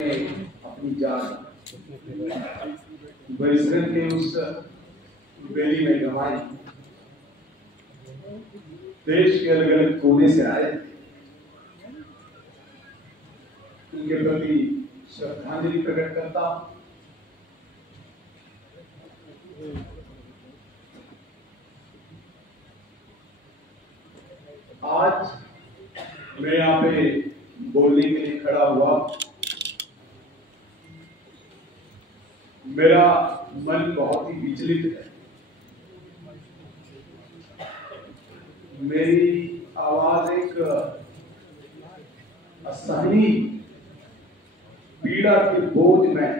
अपनी जान बरिसगंज के उस बेली में गंवाई। देश के अलग अलग कोने से आए, उनके प्रति श्रद्धांजलि प्रकट करता हूं। आज मैं यहाँ पे बोलने के लिए खड़ा हुआ, मेरा मन बहुत ही विचलित है। मेरी आवाज एक असहनीय पीड़ा के बोझ में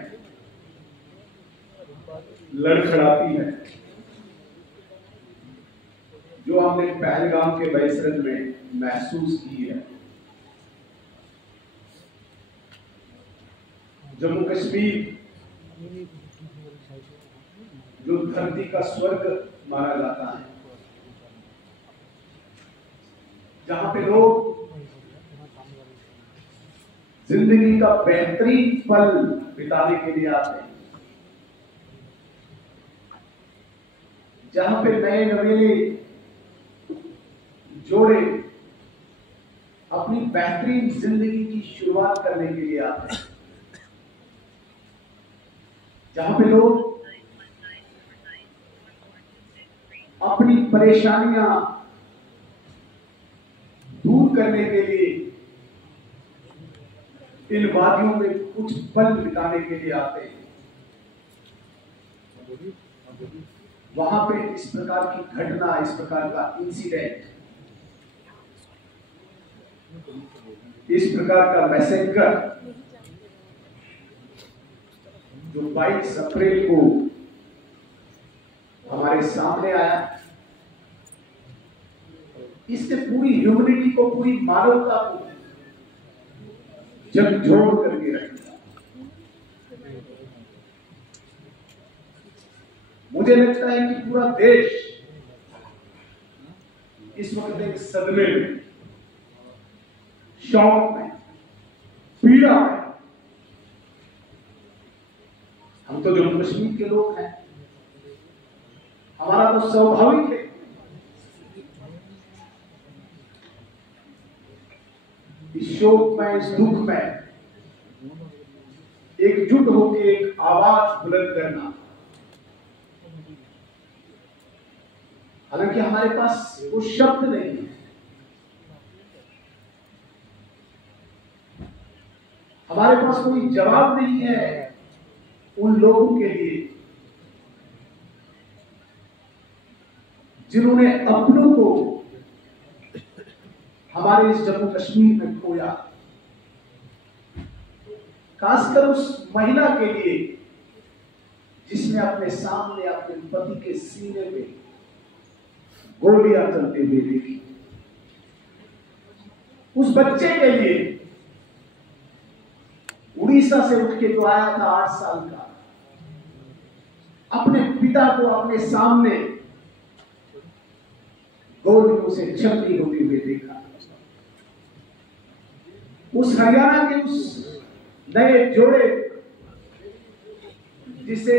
लड़खड़ाती है, जो हमने पहलगाम के बरिसगंज में महसूस की है। जम्मू कश्मीर जो धरती का स्वर्ग माना जाता है, जहां पे लोग जिंदगी का बेहतरीन पल बिताने के लिए आते हैं, जहां पे नए नवेले जोड़े अपनी बेहतरीन जिंदगी की शुरुआत करने के लिए आते हैं, जहां पे लोग अपनी परेशानियां दूर करने के लिए इन वादियों में कुछ पल बिताने के लिए आते हैं। वहां पे इस प्रकार की घटना, इस प्रकार का इंसिडेंट, इस प्रकार का मैसेंजर जो 22 अप्रैल को हमारे सामने आया, इससे पूरी ह्यूमैनिटी को, पूरी मानवता को झकझोर करके रख दिया। मुझे लगता है कि पूरा देश इस वक्त एक सदमे में, शौक में, पीड़ा में। हम तो जम्मू कश्मीर के लोग हैं, हमारा तो स्वाभाविक है इस शोक में, इस दुख में एकजुट होकर एक आवाज बुलंद करना। हालांकि हमारे पास वो शब्द नहीं है, हमारे पास कोई जवाब नहीं है उन लोगों के लिए जिन्होंने अपनों को हमारे इस जम्मू कश्मीर में खोया। खासकर उस महिला के लिए जिसने अपने सामने अपने पति के सीने पे गोलियां चलते हुए देखी। उस बच्चे के लिए, उड़ीसा से उठ के जो आया था 8 साल का, अपने पिता को अपने सामने गोलियों से छलनी होते हुए देखा। उस हरियाणा के उस नए जोड़े जिसे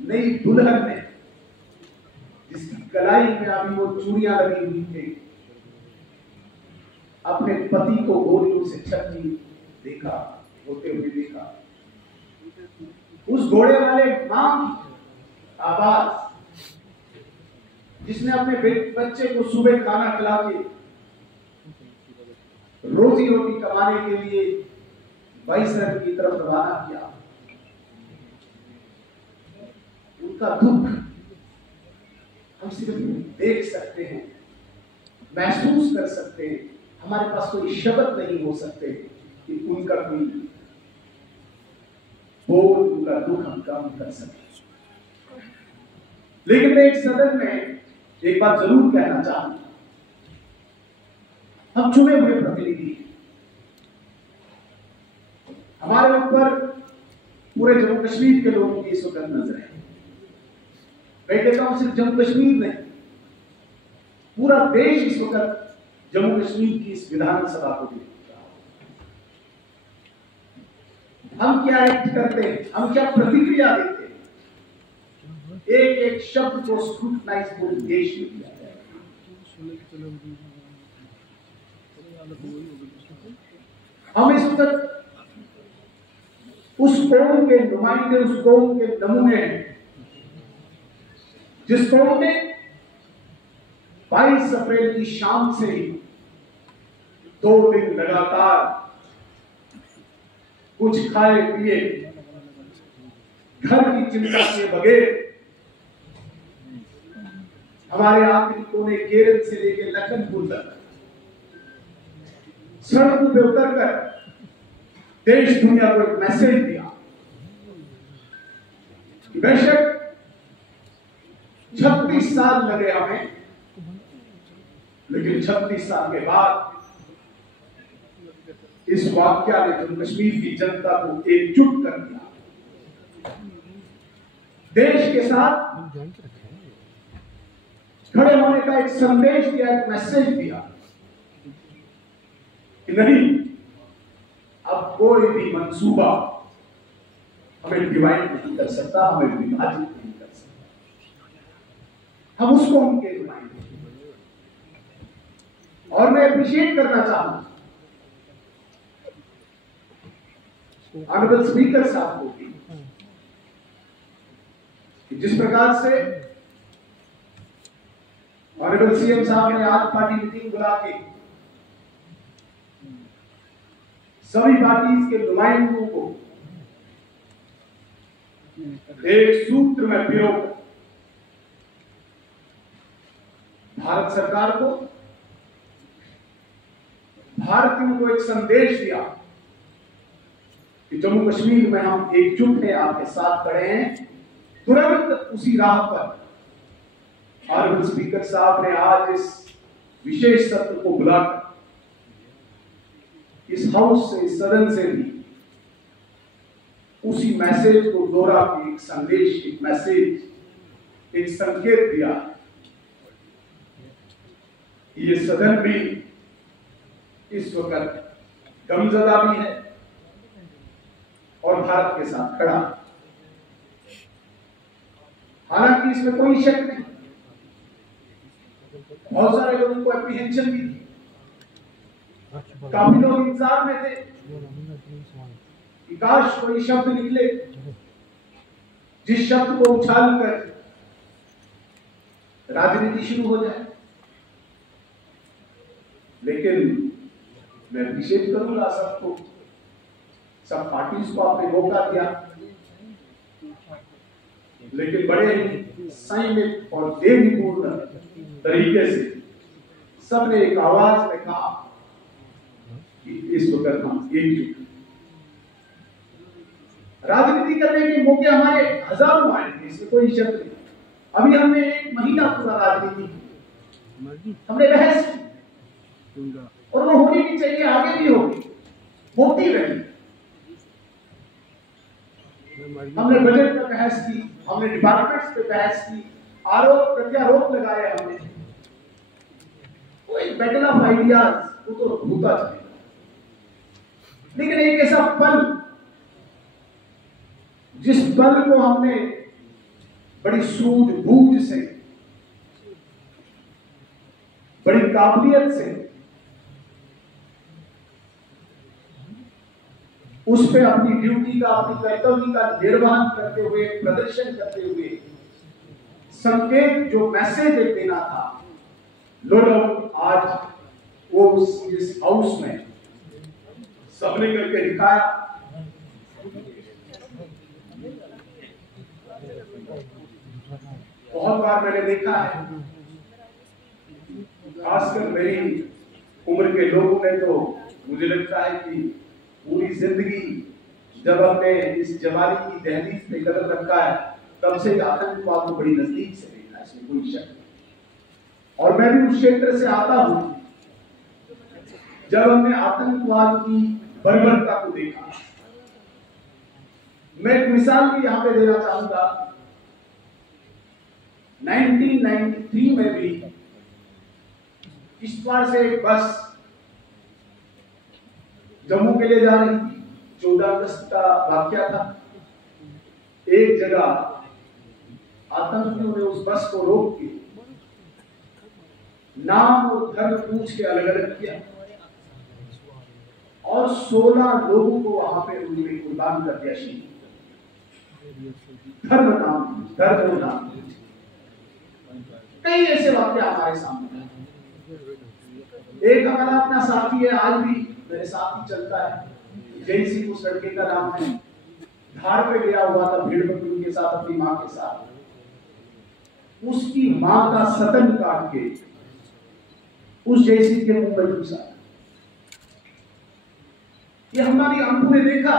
नई दुल्हन ने, जिसकी कलाई में अभी वो चूड़ियां लगी हुई थी, अपने पति को गोलियों से छलनी देखा, होते हुए देखा। उस घोड़े वाले मां की आवाज, जिसने अपने बच्चे को सुबह खाना खिला के रोजी रोटी कमाने के लिए बरिसगंज की तरफ रवाना किया, उनका दुख हम सिर्फ देख सकते हैं, महसूस कर सकते हैं। हमारे पास कोई शब्द नहीं हो सकते कि उनका कोई बोझ, उनका दुख हम कम कर सके। लेकिन मैं एक सदन में एक बात जरूर कहना चाहूंगा, हम चुने हुए प्रतिनिधि, हमारे ऊपर पूरे जम्मू कश्मीर के लोगों की इस वक्त नजर है। मैं कहता हूं सिर्फ जम्मू कश्मीर नहीं, पूरा देश इस वक्त जम्मू कश्मीर की इस विधानसभा को देख रहा है। हम क्या एक्ट करते हैं, हम क्या प्रतिक्रिया देते हैं, एक एक शब्द को स्क्रूटनाइज पूरे देश में किया जाएगा। हम इस वक्त उस कौम के नुमाइंदे, उस कौम के नमूने हैं जिस कौम ने 22 अप्रैल की शाम से ही 2 दिन लगातार कुछ खाए पिए, घर की चिंता के बगैर हमारे आखिरी कोने केरल से लेकर लखनपुर तक सड़कों पे उतरकर देश दुनिया को एक मैसेज दिया कि बेशक 36 साल लगे हमें, लेकिन 36 साल के बाद इस वाकया ने जम्मू कश्मीर की जनता को एकजुट कर दिया, देश के साथ खड़े होने का एक संदेश दिया, एक मैसेज दिया कि नहीं, अब कोई भी मंसूबा हमें डिवाइड नहीं कर सकता, हमें विभाजित नहीं कर सकता। हम उसको उनके नुमाइंदे, और मैं अप्रिशिएट करना चाहूंगा ऑनरेबल स्पीकर साहब को भी कि जिस प्रकार से ऑनरेबल सीएम साहब ने आज पार्टी मीटिंग बुला के सभी पार्टीज के नुमाइंदों को एक सूत्र में पिरोकर भारत सरकार को, भारतीयों को एक संदेश दिया कि जम्मू कश्मीर में हम एकजुट हैं, आपके साथ खड़े हैं। तुरंत उसी राह पर ऑनरेबल स्पीकर साहब ने आज इस विशेष सत्र को बुलाकर इस हाउस से, इस सदन से भी उसी मैसेज को दोहरा के एक संदेश, एक मैसेज, एक संकेत दिया। ये सदन भी इस वक्त गमजदा भी है और भारत के साथ खड़ा। हालांकि इसमें कोई शक नहीं, बहुत सारे लोगों को एप्रीहेंशन भी थी, काफी लोग इंतजार में थे कि काश कोई शब्द निकले जिस शब्द को उछाल कर राजनीति शुरू हो जाए। लेकिन मैं अप्रिशिएट करूंगा सबको, सब पार्टीज को आपने मौका दिया, लेकिन बड़े ही संयमित और देवीपूर्ण तरीके से सबने एक आवाज में कहा कि इस वक्त हम एकजुट। राजनीति करने के मौके हमारे हजारों आए थे, इसमें कोई शक नहीं। अभी हमने 1 महीना पूरा राजनीति की, हमने बहस की और वो होनी भी चाहिए, आगे भी होगी, होती रही। हमने बजट पर बहस की, हमने डिपार्टमेंट्स पे बहस की, आरोप प्रत्यारोप लगाए हमने। वो एक बैटल ऑफ आइडियाज वो तो होता चलेगा, लेकिन एक ऐसा पल जिस पल को हमने बड़ी सूझबूझ से, बड़ी काबिलियत से उस पे अपनी ड्यूटी का, अपनी कर्तव्य का निर्वहन करते हुए, प्रदर्शन करते हुए संकेत, जो मैसेज देना था, लोग आज वो इस हाउस में सबने करके दिखाया। बहुत बार मैंने देखा है, खासकर मेरी उम्र के लोगों ने, तो मुझे लगता है कि पूरी जिंदगी जब हमने इस जवानी की दहलीज पे कदम रखा है, तब से आतंकवाद को बड़ी नजदीक से देखा है, इसमें कोई शक नहीं। और मैं भी उस क्षेत्र से आता हूं जब हमने आतंकवाद की बर्बरता को देखा। मैं एक मिसाल भी यहां पे देना चाहूंगा। 1993 में भी किश्तवाड़ से एक बस जम्मू के लिए जा रही थी, 14 अगस्त का वाकया था। एक जगह आतंकियों ने उस बस को रोक के नाम और धर्म पूछ के अलग अलग किया और 16 लोगों को वहां पे उन्होंने कुर्बान कर दिया। शहीद धर्म नाम कई ऐसे वाक्य हमारे सामने हैं। एक हमारा अपना साथी है, आज भी मेरे साथ ही चलता है, जय सिंह उस लड़के का नाम है। धार पे गया हुआ था भेड़ बकरी के साथ, अपनी मां के साथ। उसकी मां का सतन काट के उस जय सिंह के मुंह पर घुसा। ये हमारी आंखों ने देखा।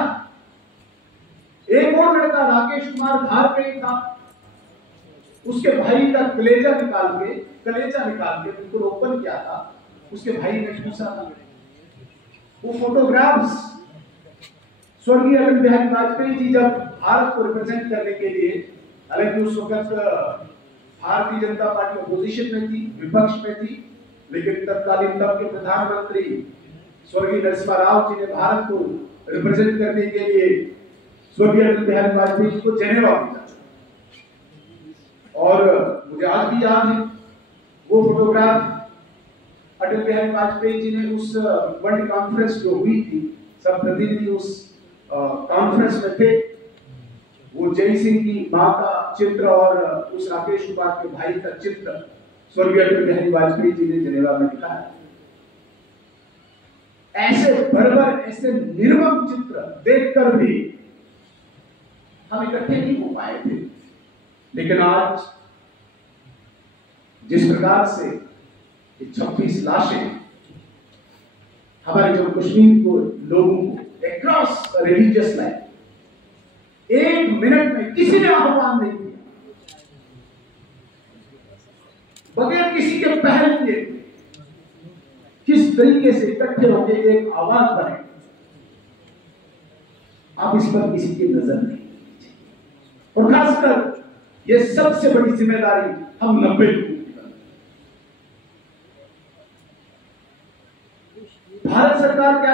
एक और लड़का राकेश कुमार धार पे ही था, उसके भाई का कलेजा निकाल के बिल्कुल ओपन किया था, उसके भाई ने पूछा था। वो फोटोग्राफ्स स्वर्गीय अटल बिहारी वाजपेयी जी जब भारत को रिप्रेजेंट करने के लिए, हालांकि उस वक्त भारतीय जनता पार्टी अपोजिशन में थी, विपक्ष में थी, लेकिन तत्कालीन तब के प्रधानमंत्री स्वर्गीय नरसिम्हा राव जी ने भारत को रिप्रेजेंट करने के लिए स्वर्गीय अटल बिहारी वाजपेयी जी को जेनेवा भेजा। और मुझे आज भी याद है वो फोटोग्राफ। अटल बिहारी वाजपेयी जी ने उस वर्ल्ड कॉन्फ्रेंस जो हुई थी, सब प्रतिनिधि उस कॉन्फ्रेंस में थे। वो जय सिंह की मां का चित्र और उस राकेश कुमार के भाई का चित्र स्वर्गीय अटल बिहारी वाजपेयी जी ने जेनेवा में दिखाया। ऐसे बर्बर, ऐसे निर्मम चित्र देखकर भी हम इकट्ठे नहीं हो पाए थे। लेकिन आज जिस प्रकार से 26 लाशें हमारे जम्मू कश्मीर को लोगों को अक्रॉस रिलीजियस लाइन, एक मिनट में किसी ने आह्वान नहीं किया, बगैर किसी के पहल किए किस तरीके से इकट्ठे होकर एक आवाज बने, आप इस पर किसी की नजर नहीं। और खासकर ये सबसे बड़ी जिम्मेदारी हम 90 लोगों की है। भारत सरकार क्या